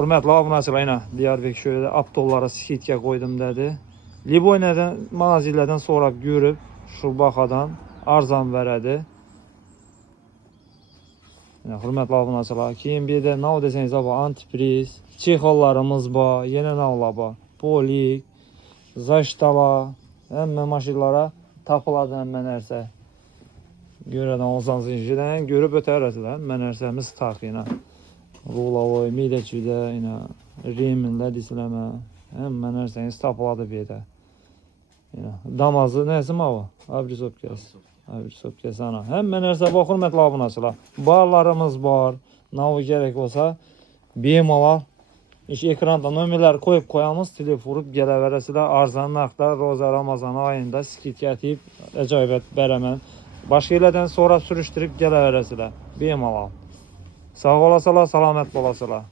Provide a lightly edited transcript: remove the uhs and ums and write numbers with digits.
Hürmetli abunəçilər, yenə Diyarbakır şöyle aptollara skidkə qoydum dedi. Liboynədən, manazillərdən sonra görüb Şurbaxadan arzan verədi. Hürmetli abunəçilər, keyin bir də nə desəniz abi, antipriz, çexollarımız var, yenə nə ola var, polik, zaştala, həmmə maşinlara tapıladı həmmə nərsə. Görədən olsanız incədən görüb ötərəsilər, həmmə nərsəmiz tak yenə. Rulavoy, midəçüdə, yenə reminlə disləmə, həmmə nərsəniz tapıladı bir də. Damazı nəsi mi var? Abrisopkəsi. Abrisopkəsi ana. Həmmə nərsə var, hürmetli abunəçilər. Barlarımız var, nə o gərək olsa, bemalal. Ekranda nömrələri qoyub qoyamız, telefon gələ verəsilər, arzanın haqda Roza Ramazan ayında skidkə atıb, əcayibət bərəmən. Başqa yerlərdən sonra sürüşdürüb gələ verəsilər, bemalal. Sağ olasılar, salamet olasılar.